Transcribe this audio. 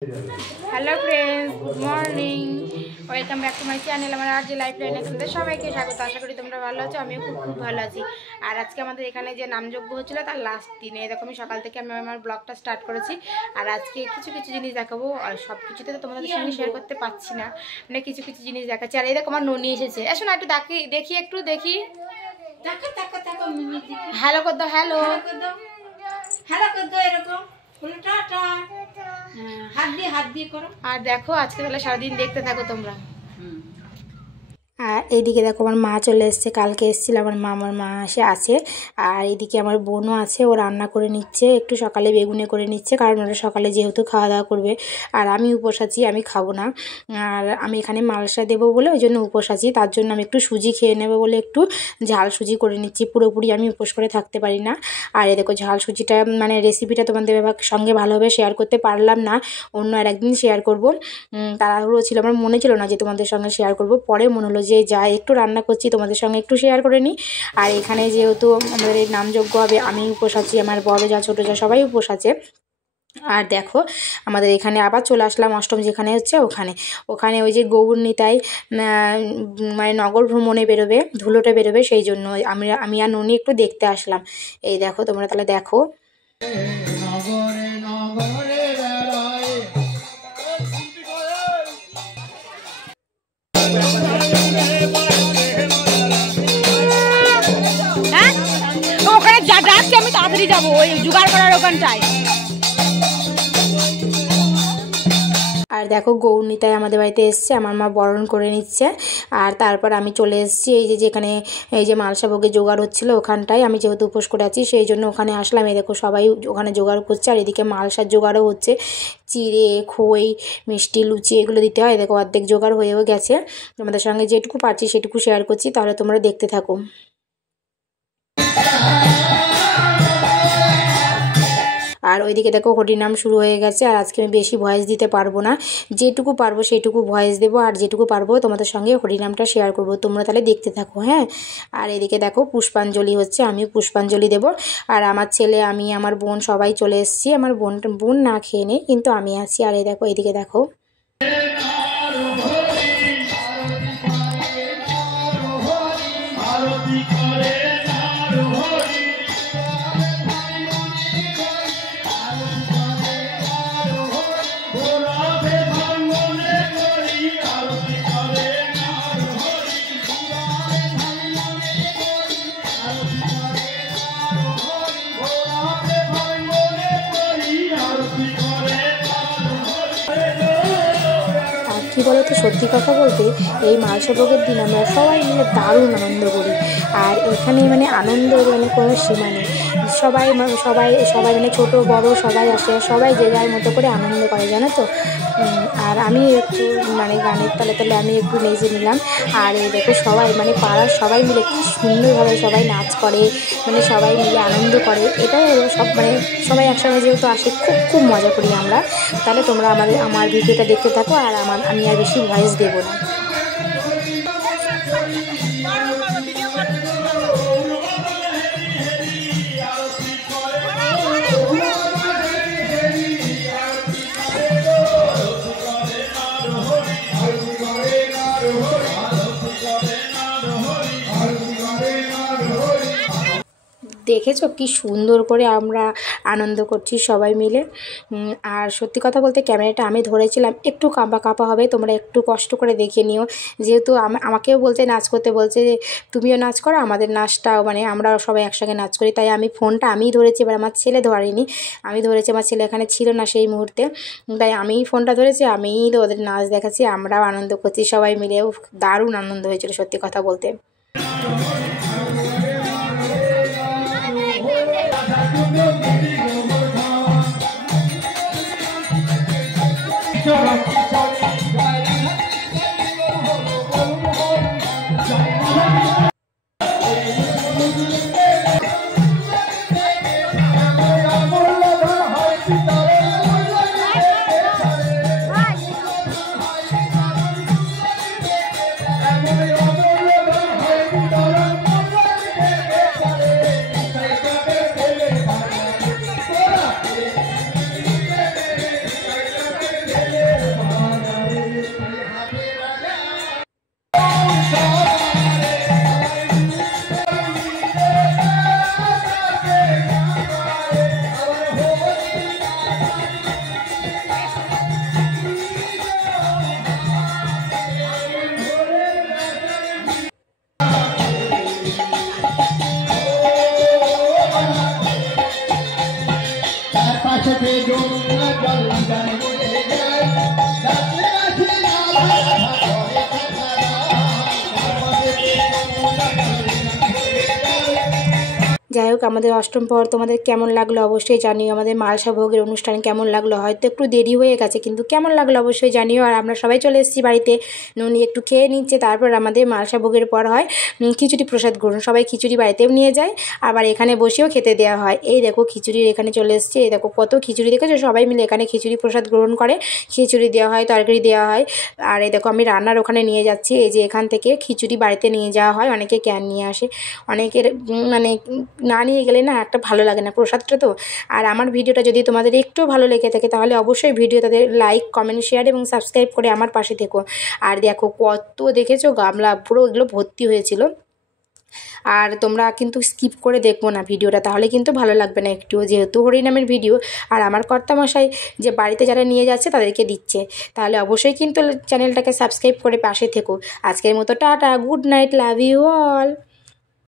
Hello friends good morning welcome back to my channel हमारे आज life लाइने तुम्हारे सबाइके स्वागत। आशा करी तुम्हारा भालो आछो आमिও खूब खूब भालो आছি। আর আজকে আমাদের এখানে যে নামযজ্ঞ হচ্ছিল তার লাস্ট দিনে এরকম আমি সকাল থেকে আমি আমার ব্লগটা স্টার্ট করেছি। আর আজকে কিছু কিছু জিনিস দেখাবো আর সব কিছুতে তো তোমাদের সঙ্গে শেয়ার করতে পারছি না, মানে কিছু কিছু জিনিস দেখাচ্ছি। আর এই দেখো আমার ননি এসেছে, এসো না একটু দেখি একটু দেখি। হ্যালো কর দাও, হ্যালো হ্যালো কর দাও, এরকম টাটা হাত দিয়ে করো। আর দেখো আজকে তাহলে সারাদিন দেখতে থাকো তোমরা। আর এইদিকে দেখো আমার মা চলে এসছে, কালকে এসেছিল আমার মা এসে আছে। আর এইদিকে আমার বোনও আছে, ও রান্না করে নিচ্ছে, একটু সকালে বেগুনে করে নিচ্ছে, কারণ ওরা সকালে যেহেতু খাওয়া দাওয়া করবে। আর আমি উপোস আছি, আমি খাবো না। আর আমি এখানে মালসা দেবো বলে ওই জন্য উপোস আছি, তার জন্য আমি একটু সুজি খেয়ে নেবো বলে একটু ঝাল সুজি করে নিচ্ছি। পুরোপুরি আমি উপোস করে থাকতে পারি না। আর এই দেখো ঝাল সুজিটা মানে রেসিপিটা তোমাদের সঙ্গে ভালোভাবে শেয়ার করতে পারলাম না, অন্য আর একদিন শেয়ার করবো। তাড়াহুড়ো ছিল, আমার মনে ছিল না যে তোমাদের সঙ্গে শেয়ার করব, পরে মনে হলো যে যাই একটু রান্না করছি তোমাদের সঙ্গে একটু শেয়ার করে নিই। আর এখানে যেহেতু আমাদের এই নামযজ্ঞ হবে, আমি উপোস আছি, আমার বড় যা ছোটো যা সবাই উপোস আছে। আর দেখো আমাদের এখানে আবার চলে আসলাম অষ্টম যেখানে হচ্ছে ওখানে ওই যে গৌর নিতাই মানে নগর ভ্রমণে বেরোবে, ধুলোটা বেরোবে, সেই জন্য আমি আর ননি একটু দেখতে আসলাম। এই দেখো তোমরা তাহলে দেখো। ওখানে ডাকছে, আমি তাড়াতাড়ি যাবো ওই জোগাড় করার ওখানটায়। আর দেখো গৌরনীতায় আমাদের বাড়িতে এসছে, আমার মা বরণ করে নিচ্ছে। আর তারপর আমি চলে এসেছি এই যে যেখানে এই যে মালসা ভোগের জোগাড় হচ্ছিলো ওখানটায়, আমি যেহেতু উপোস করে আছি সেই জন্য ওখানে আসলাম। এই দেখো সবাই ওখানে জোগাড় করছে, আর এদিকে মালসার জোগাড়ও হচ্ছে, চিড়ে খই মিষ্টি লুচি এগুলো দিতে হয়। দেখো অর্ধেক জোগাড় হয়েও গেছে, তোমাদের সঙ্গে যেটুকু পারছি সেটুকু শেয়ার করছি, তাহলে তোমরা দেখতে থাকো। আর ওইদিকে দেখো হরিনাম শুরু হয়ে গেছে। আর আজকে আমি বেশি ভয়েস দিতে পারবো না, যেটুকু পারবো সেটুকু ভয়েস দেবো, আর যেটুকু পারবো তোমাদের সঙ্গে হরিনামটা শেয়ার করব, তোমরা তাহলে দেখতে থাকো। হ্যাঁ, আর এদিকে দেখো পুষ্পাঞ্জলি হচ্ছে, আমি পুষ্পাঞ্জলি দেব। আর আমার ছেলে, আমি, আমার বোন সবাই চলে এসেছি। আমার বোন না খেয়ে নেই, কিন্তু আমি আছি। আর এই দেখো এদিকে দেখো কী বলো তো, সত্যি কথা বলতে এই মালসা ভোগের দিন আমরা সবাই মিলে দারুণ আনন্দ করি। আর এখানে মানে আনন্দ মানে কোনো সীমা নেই, সবাই মানে ছোটো বড় সবাই আসে, সবাই যে যার মতো করে আনন্দ করে, জানো তো। আর আমি একটু মানে গানের তালে তালে আমি একটু নেচে নিলাম। আর এই দেখো সবাই মানে পাড়ার সবাই মিলে কি সুন্দরভাবে সবাই নাচ করে, মানে সবাই মিলে আনন্দ করে। এটাই সব মানে সবাই একসঙ্গে যেহেতু আসে, খুব খুব মজা করি আমরা। তাহলে তোমরা আমার ভিডিওটা দেখতে থাকো, আর আমি আর বেশি ভয়েস দেবো না। দেখেছো কি সুন্দর করে আমরা আনন্দ করছি সবাই মিলে। আর সত্যি কথা বলতে ক্যামেরাটা আমি ধরেছিলাম, একটু কাঁপা হবে, তোমরা একটু কষ্ট করে দেখে নিও। যেহেতু আমাকেও বলছে নাচ করতে, বলছে যে তুমিও নাচ করো, আমাদের নাচটাও মানে আমরা সবাই একসঙ্গে নাচ করি। তাই আমি ফোনটা আমিই ধরেছি, এবার আমার ছেলে ধরেনি, আমি ধরেছি, আমার ছেলে এখানে ছিল না সেই মুহূর্তে, তাই আমিই ফোনটা ধরেছি, আমিই ওদের নাচ দেখাচ্ছি, আমরাও আনন্দ করছি সবাই মিলেও। দারুণ আনন্দ হয়েছিল সত্যি কথা বলতে। যাই হোক, আমাদের অষ্টম পর তোমাদের কেমন লাগলো অবশ্যই জানিও। আমাদের মালসা ভোগের অনুষ্ঠান কেমন লাগলো, হয়তো একটু দেরি হয়ে গেছে, কিন্তু কেমন লাগলো অবশ্যই জানিও। আর আমরা সবাই চলে এসেছি বাড়িতে, ননি একটু খেয়ে নিচ্ছে, তারপর আমাদের মালসা ভোগের পর হয় খিচুড়ি প্রসাদ গ্রহণ। সবাই খিচুড়ি বাড়িতেও নিয়ে যায়, আবার এখানে বসেও খেতে দেওয়া হয়। এই দেখো খিচুড়ির এখানে চলে এসছে, এই দেখো কত খিচুড়ি, দেখেছো? সবাই মিলে এখানে খিচুড়ি প্রসাদ গ্রহণ করে, খিচুড়ি দেওয়া হয়, তরকারি দেওয়া হয়। আর এই দেখো আমি রান্নার ওখানে নিয়ে যাচ্ছি, এই যে এখান থেকে খিচুড়ি বাড়িতে নিয়ে যাওয়া হয়, অনেকে ক্যান নিয়ে আসে, অনেকের মানে না নিয়ে গেলে না একটা ভালো লাগে না প্রসাদটা তো। আর আমার ভিডিওটা যদি তোমাদের একটু ভালো লেগে থাকে তাহলে অবশ্যই ভিডিওটাতে লাইক, কমেন্ট, শেয়ার এবং সাবস্ক্রাইব করে আমার পাশে থেকো। আর দেখো কত, দেখেছো গামলা পুরো এগুলো ভর্তি হয়েছিল। আর তোমরা কিন্তু স্কিপ করে দেখবো না ভিডিওটা, তাহলে কিন্তু ভালো লাগবে না একটুও, যেহেতু হরিনামের ভিডিও। আর আমার কর্তামশাই যে বাড়িতে যারা নিয়ে যাচ্ছে তাদেরকে দিচ্ছে, তাহলে অবশ্যই কিন্তু চ্যানেলটাকে সাবস্ক্রাইব করে পাশে থেকো। আজকের মতো tata, good night, love you all.